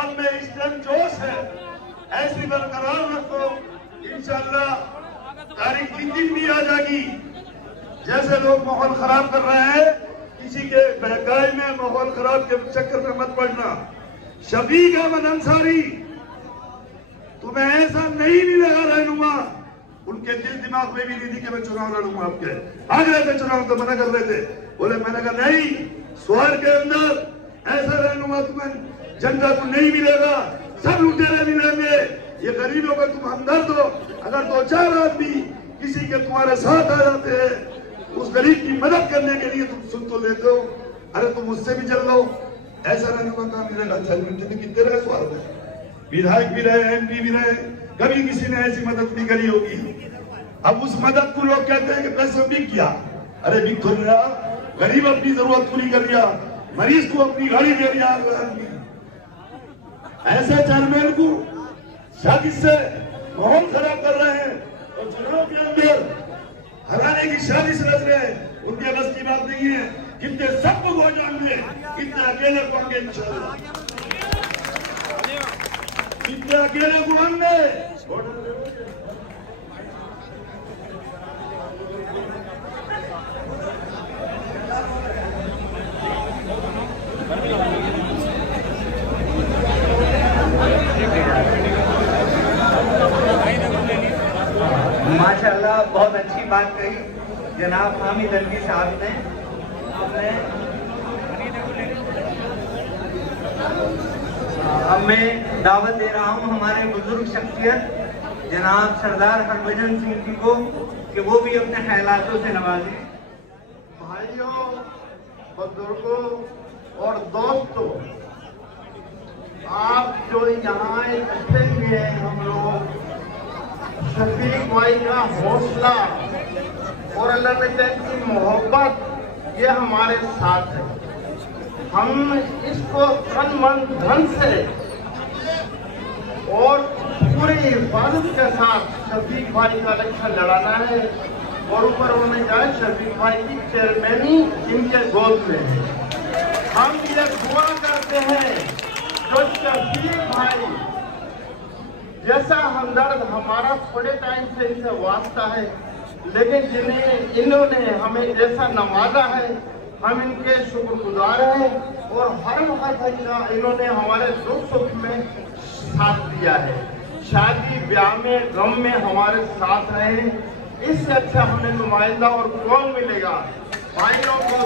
आप में इस टाइम जोश है, ऐसी बरकरार रखो। इंशाअल्लाह तारीख की दिन भी आ जाएगी। जैसे लोग माहौल खराब कर रहे हैं, किसी के बहकाई में माहौल खराब के चक्कर में मत पड़ना। शफीक अहमद अंसारी, तुम्हें ऐसा नहीं मिलेगा रहनुमा। उनके दिल दिमाग में भी नहीं थी कि मैं चुनाव लड़ूंगा। आपके भाग रहे थे चुनाव, तो मना कर रहे थे। बोले मैंने कहा नहीं, स्वर्ग के अंदर ऐसा रहनुमा तुम्हें जनता को नहीं मिलेगा, सब लुटेरे मिलेंगे। ये गरीबों का तुम हमदर्द हो। अगर दो चार आदमी किसी के तुम्हारे साथ आ जाते हैं, उस गरीब की मदद करने के लिए तुम सुन तो लेते हो, अरे तुम उससे भी चल लो। ऐसा रहनुमा कहाँ मिलेगा? कितने रहे स्वार्थ है, विधायक भी रहे, MP भी रहे, कभी किसी ने ऐसी मदद नहीं करी होगी। अब उस मदद को लोग कहते हैं कि पैसे बिक गया। अरे बिक तो रहा, गरीब अपनी जरूरत पूरी कर लिया, मरीज को अपनी गाड़ी दे दिया। ऐसे चेयरमैन को शादी से माहौल खराब कर रहे हैं और चुनाव के अंदर हराने की शादी से लग रहे हैं। उनके बस की बात नहीं है। कितने सबको वो जाएंगे, कितने अकेले को आगे इंशाअल्लाह, कितने अकेले को आएंगे। माशाअल्लाह, बहुत अच्छी बात कही जनाब हामिद अलवी साहब ने। अब मैं दावत दे रहा हूँ हमारे बुजुर्ग शख्सियत जनाब सरदार हरभजन सिंह जी को कि वो भी अपने ख्यालातों से नवाजें। भाइयों, बुजुर्गों और दोस्तों, आप जो यहाँ इकट्ठे हुए हैं, हम लोग शफीक भाई का हौसला और अल्लाह की मोहब्बत ये हमारे साथ है। हम इसको तन मन धन से और पूरी हिफाजत के साथ शफीक भाई का इलेक्शन लड़ाना है। और ऊपर होने जाए शफीक भाई की चेयरमैनी इनके गोद में है। हम ये दुआ करते हैं जो शफीक भाई जैसा हमदर्द हमारा थोड़े टाइम से इनसे वास्ता है, लेकिन जिन्हें इन्होंने हमें जैसा नवाजा है, हम इनके शुक्रगुजार हैं। और हर वक्त इन्होंने हमारे दुख सुख में साथ दिया है, शादी ब्याह में गम में हमारे साथ रहे। इससे अच्छा हमें नुमाइंदा और कौन मिलेगा? भाइयों को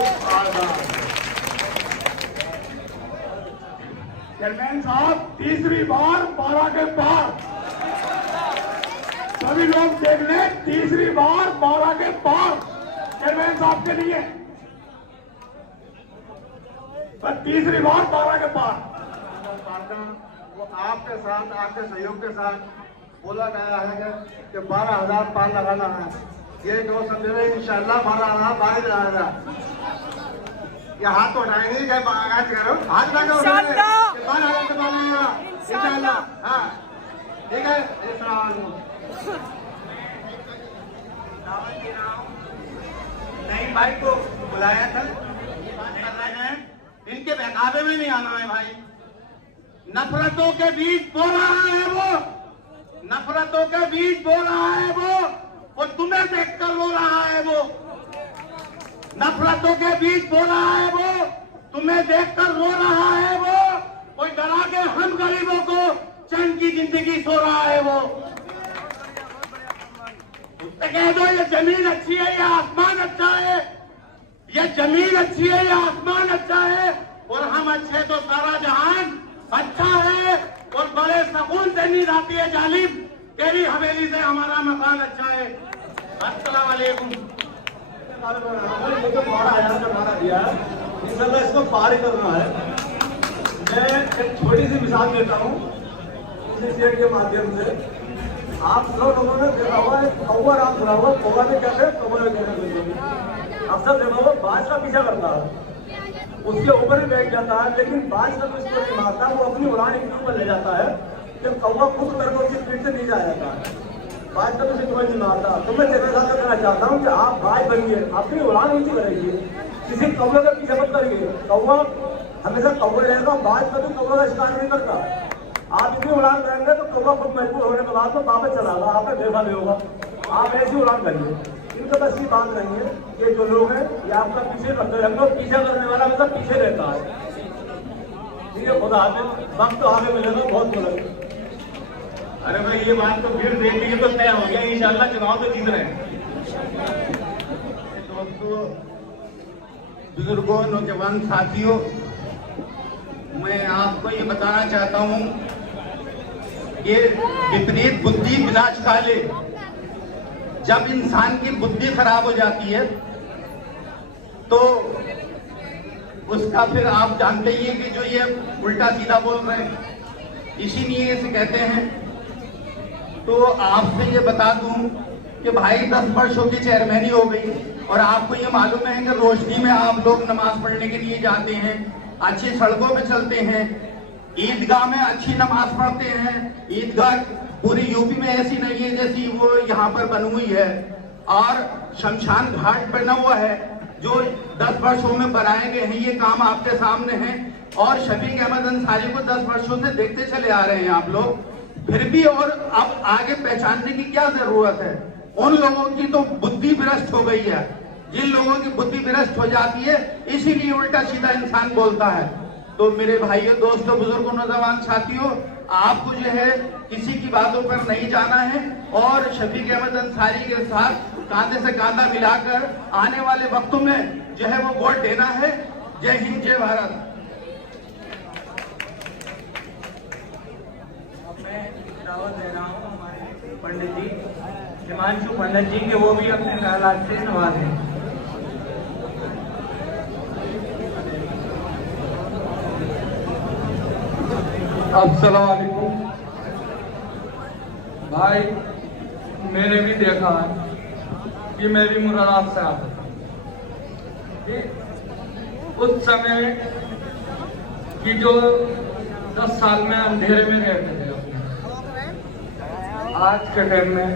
चेयरमैन साहब, तीसरी बार 12 के पार, सभी लोग देख लें, तीसरी बार 12 के पार चेयरमैन साहब के लिए, पर तीसरी बार 12 के पार। वो आपके साथ, आपके सहयोग के साथ बोला गया है कि 12,000 पार लगाना है। ये जो समझे इंशाल्लाह 12,000 पार लगाना। ये हाथ तो उठाएंगे, हाथ लगाओ, 12,000 के पार इंशाल्लाह। हाँ ठीक है। नहीं भाई को बुलाया था, इनके बहकावे में नहीं आना है भाई। नफरतों के बीच बो रहा है वो, नफरतों के बीच बो रहा है वो तुम्हें देखकर रो रहा है वो, नफरतों के बीच बो रहा है वो, तुम्हें देखकर रो रहा है वो। कोई डरा के हम गरीबों को चैन की जिंदगी सो रहा है वो। उससे कह दो ये जमीन अच्छी है, ये आसमान अच्छा है, ये जमीन अच्छी है, ये आसमान अच्छा है, और हम अच्छे तो सारा जहान अच्छा है। और बड़े सुकून से नींद आती है जालिम, तेरी हवेली से हमारा मकान अच्छा है। अस्सलाम वालेकुम। मुझे 12,000 दिया है, इंशाल्लाह इसको पार करना है। मैं एक छोटी सी मिसाल देता हूँ इसी शेयर के माध्यम से। आप सब लोगों ने देखा हुआ है कौवा राम सुना हुआ, कौवा ने क्या है, कौवा ने क्या है, आप सब देखा हुआ बाज का पीछा करता है, उसके ऊपर ही बैठ जाता है, लेकिन बाज का तो इसको नहीं मारता, वो अपनी उड़ान इतने ऊपर ले जाता है कि कौवा खुद करके उसकी पीठ से नीचे आ जाता है। बाज का तो सिर्फ नहीं मारता। तो मैं तेरे साथ कहना चाहता हूँ कि आप बाज बनिए, अपनी उड़ान नीचे करेंगे, किसी कौवे का पीछा मत करिए। कौवा हमेशा कौवे रहेगा, बाज कभी कौवे का शिकार नहीं करता। आप इतनी उड़ान करेंगे तो कौवा खुद मजबूर होने के बाद में वापस चलागा, आपने देखा भी होगा। आप ऐसी उड़ान करिए। इनका बस ये बात नहीं है, ये जो लोग हैं ये आपका पीछे करते रहेंगे, पीछे करने वाला मतलब पीछे रहता है। ठीक है, खुदा हाफिज़, वक्त तो आगे मिलेगा, बहुत बोलेंगे। अरे भाई ये बात तो फिर देख लीजिए तो तय हो गया, इंशाल्लाह चुनाव तो जीत रहे हैं। दोस्तों, बुजुर्गों, नौजवान साथियों, मैं आपको ये बताना चाहता हूँ कि विपरीत बुद्धि विनाश काले। जब इंसान की बुद्धि खराब हो जाती है तो उसका फिर आप जानते ही हैं कि जो ये उल्टा सीधा बोल रहे हैं, इसीलिए इसे कहते हैं। तो आपसे ये बता दूं कि भाई 10 वर्षों की चेयरमैनी हो गई और आपको ये मालूम है कि रोशनी में आप लोग नमाज पढ़ने के लिए जाते हैं, अच्छी सड़कों पे चलते हैं, ईदगाह में अच्छी नमाज पढ़ते हैं। ईदगाह पूरी यूपी में ऐसी नहीं है जैसी वो यहाँ पर बनी हुई है, और शमशान घाट बना हुआ है जो 10 वर्षों में बनाए गए हैं। ये काम आपके सामने है और शफीक अहमद अंसारी को 10 वर्षों से देखते चले आ रहे हैं आप लोग, फिर भी और अब आगे पहचानने की क्या जरूरत है? उन लोगों की तो बुद्धि भ्रष्ट हो गई है। जिन लोगों की बुद्धि भ्रष्ट हो जाती है इसीलिए उल्टा सीधा इंसान बोलता है। तो मेरे भाइयों, दोस्तों, बुजुर्गों, नौजवान साथियों, आपको जो है किसी की बातों पर नहीं जाना है और शफीक अहमद अंसारी के साथ कांधे से कांधा मिलाकर आने वाले वक्तों में जो है वो वोट देना है। जय हिंद, जय भारत। मैं दावत दे रहा हूँ हमारे पंडित जी हिमांशु पंडित जी के, वो भी अपने ख्यालात से नवाजें। अस्सलाम वालेकुम भाई, मैंने भी देखा है कि मैं भी मुरादाबाद से आता था। उस समय की जो 10 साल में अंधेरे में रहते थे अपने, आज के टाइम में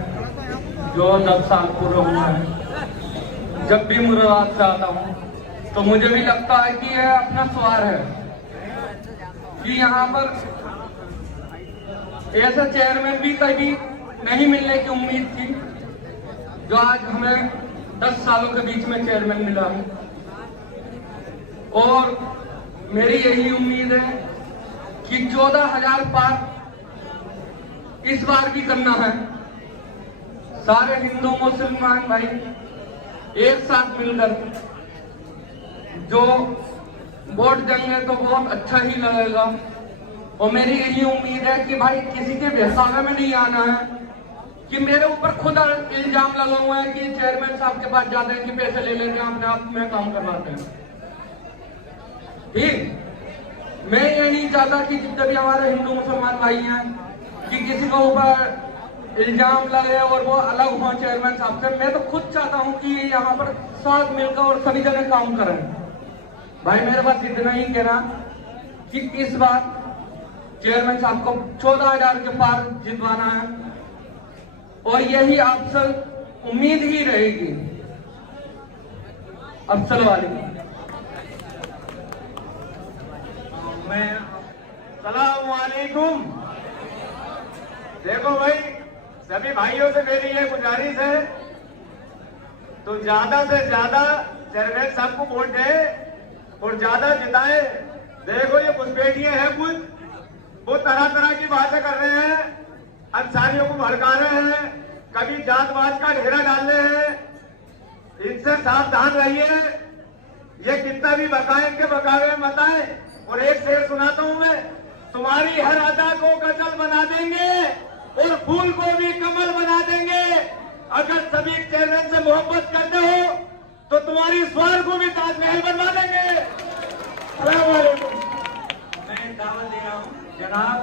जो 10 साल पूरे हुए हैं, जब भी मुरादाबाद से आता हूँ तो मुझे भी लगता है कि यह अपना स्वार है कि यहाँ पर ऐसा चेयरमैन भी कभी नहीं मिलने की उम्मीद थी जो आज हमें 10 सालों के बीच में चेयरमैन मिला है। और मेरी यही उम्मीद है कि 14,000 पार इस बार भी करना है। सारे हिंदू मुसलमान भाई एक साथ मिलकर जो वोट देंगे तो बहुत अच्छा ही लगेगा। और मेरी यही उम्मीद है कि भाई किसी के बहकावे में नहीं आना है कि मेरे ऊपर खुद इल्जाम लगा हुआ है कि चेयरमैन साहब के पास जाते हैं कि पैसे ले लेते हैं, अपने आप में काम करवाते हैं। ठीक, मैं ये नहीं चाहता कि जितने भी हमारे हिंदू मुसलमान भाई हैं कि किसी के ऊपर इल्जाम लगे और वो अलग हो चेयरमैन साहब से। मैं तो खुद चाहता हूँ कि यहाँ पर साथ मिलकर और सभी जगह काम करें। भाई मेरे पास इतना ही कहना कि इस बार चेयरमैन साहब को 14,000 के पार जितवाना है और यही अफसल उम्मीद ही रहेगी अफसल वाली। मैं सलाम वालेकुम। देखो भाई, सभी भाइयों से मेरी ये गुजारिश है तो ज्यादा से ज्यादा चेयरमैन साहब को वोट दे और ज्यादा जिताए। देखो ये घुसपैठिए हैं, कुछ वो तरह तरह की बातें कर रहे हैं, अंसारियों को भड़का रहे हैं, कभी जातवाद का ढेरा डाल रहे हैं। इनसे सावधान रहिए। ये कितना भी बकाए के बकावे में बताए। और एक शेर सुनाता हूं मैं, तुम्हारी हर अदा को गजल बना देंगे और फूल को भी कमल बना देंगे। अगर सभी चेयरमैन से मोहब्बत करते हो तो तुम्हारी स्वार को भी ताजमहल बनवा देंगे। अस्सलाम वालेकुम। मैं दावत दे रहा हूँ जनाब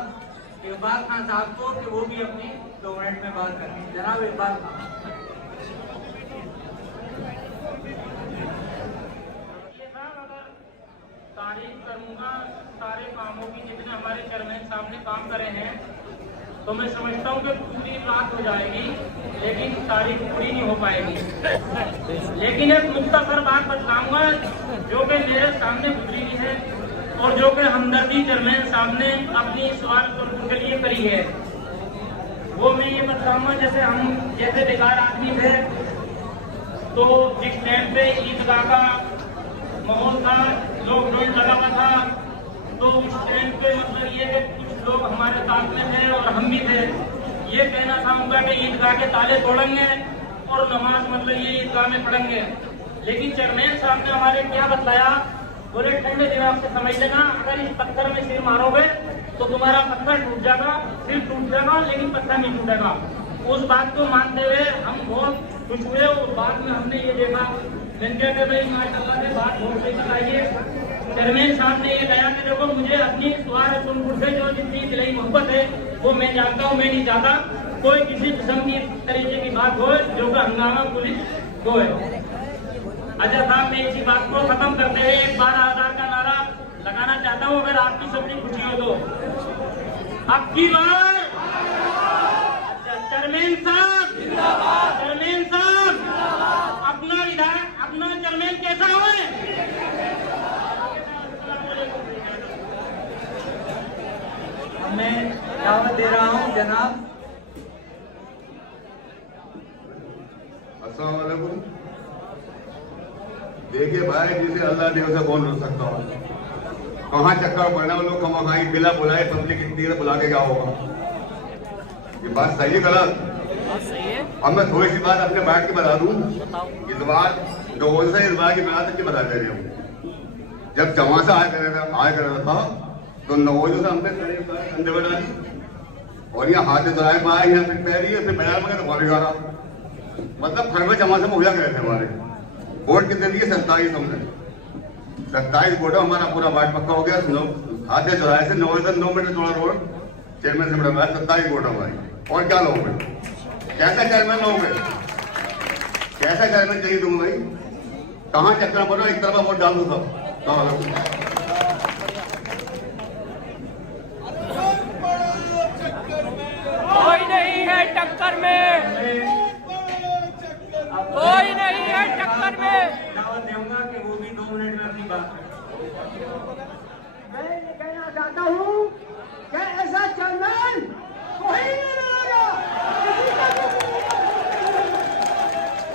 इकबाल खान साहब को कि वो भी अपनी 2 मिनट में बात करें। जनाब इकबाल खान। तारीफ करूंगा सारे कामों की जितने हमारे चेयरमैन साहब ने काम करे हैं, तो मैं समझता हूँ कि पूरी बात हो जाएगी, लेकिन तारीफ पूरी नहीं हो पाएगी। लेकिन एक मुख्तसर बात बताऊंगा जो कि मेरे सामने गुजरी है। और जो कि हमदर्दी चेयरमैन साहब ने अपनी सवाल के लिए करी है, वो मैं ये बताऊंगा। जैसे हम जैसे बेकार आदमी थे, तो जिस टाइम पे ईदगाह का माहौल था, लॉकडाउन लगा हुआ था, तो उस टाइम पे मतलब ये कि कुछ लोग हमारे साथ में थे और हम भी थे। ये कहना था उनका कि ईदगाह के ताले तोड़ेंगे और नमाज मतलब ये ईदगाह में पढ़ेंगे। लेकिन चेयरमैन साहब ने हमारे क्या बताया, बोले ठंडे दिमाग से समझ लेना, अगर इस पत्थर में सिर मारोगे तो तुम्हारा पत्थर टूट जाएगा, सिर टूट जाएगा, लेकिन पत्थर नहीं टूटेगा। उस बात को मानते हुए हम बहुत खुश हुए और बाद में हमने ये देखा, मैंने कहा भाई माशाल्लाह से बात बहुत सही बताइए। चेयरमैन साहब ने ये कहा कि देखो मुझे अपनी सवार सोनपुर से जो जितनी दिलाई मोहब्बत है वो मैं जानता हूँ, मैं नहीं चाहता कोई किसी किस्म की तरीके की बात हो जो कि हंगामा पुलिस हो। अच्छा साहब, मैं इसी बात को खत्म करते हुए एक 12,000 का नारा लगाना चाहता हूँ, अगर आपकी सबकी खुशी हो तो। अब की बार चेयरमैन साहब, चेयरमैन साहब, अपना विधायक, अपना चेयरमैन कैसा हो? मैं दावत दे रहा हूँ जनाब। अस्सलाम वालेकुम। देखिए भाई, जिसे अल्लाह ने उसे कौन रोक सकता हो। कहाँ चक्कर पड़ना, लोग कमाई बिना बुलाए पब्लिक इतनी देर बुला के क्या होगा? ये बात सही है गलत? अब मैं थोड़ी सी बात अपने बैठ के बता दूं। इस बार जो से इस बार की बना तक के बता दे रही हूँ। जब चमासा आया कर रहा था तो नवोजों से हमने कंधे पर डाली और यहाँ हाथ धराए पाए, यहाँ फिर पैर है, फिर बाजार में तो बिगाड़ा। मतलब खरबे चमासे में उड़ा गए थे हमारे। वोट कितने दिए? 27 हमने। 27 वोट हमारा पूरा बाट पक्का हो गया। हाथ चौराहे से 9 मीटर चौड़ा रोड चेयरमैन से बड़ा 27 वोट हमारी। और क्या लोगे? कैसा चेयरमैन लोगे? कैसा चेयरमैन चाहिए तुम भाई? कहाँ चक्कर पड़ा? एक तरफा वोट डाल दो सब। कोई नहीं है टक्कर में, कोई नहीं है टक्कर में। दावत दूंगा कि वो भी 2 मिनट में अपनी बात। मैं ये कहना चाहता हूँ कि ऐसा चेयरमैन कोई नहीं रहेगा।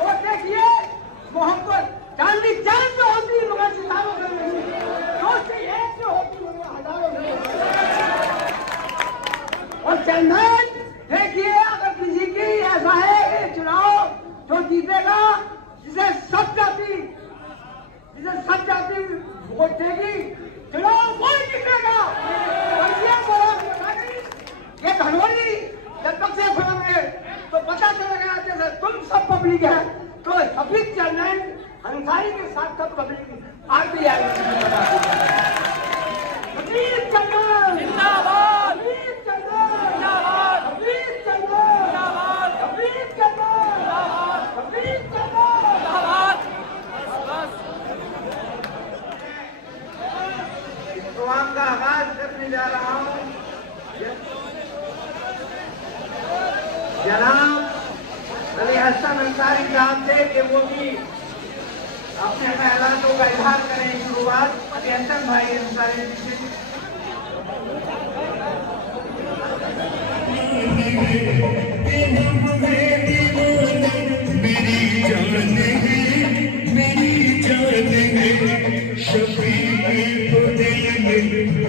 और देखिए, मोहब्बत चांदी चांद में होती है मगर सितारों में नहीं, दोस्ती एक में होती है मगर हजारों में। और चेयरमैन देखिए, अगर किसी की ऐसा है कि चुनाव जो जीतेगा जिसे सब जाति वोट देगी, चुनाव वही जीतेगा। और ये धनोली जब तक से खुलेंगे तो पता चलेगा जैसे तुम सब पब्लिक है तो सभी चेयरमैन अंसारी के साथ सब पब्लिक आती है। प्रोग्राम का आगाज करने जा रहा हूँ। जनाब अली हसन अंसारी साहब से कि वो भी अपने ख्यालों का इजहार करें। शुरुआत अली हसन भाई अंसारी जी से।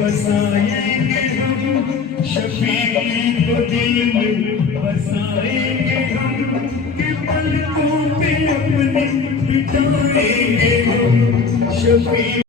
बसाएंगे हम शफीक को दिल में, बसाएंगे हम कि पलकों पे अपने बिठाएंगे हम शफीक।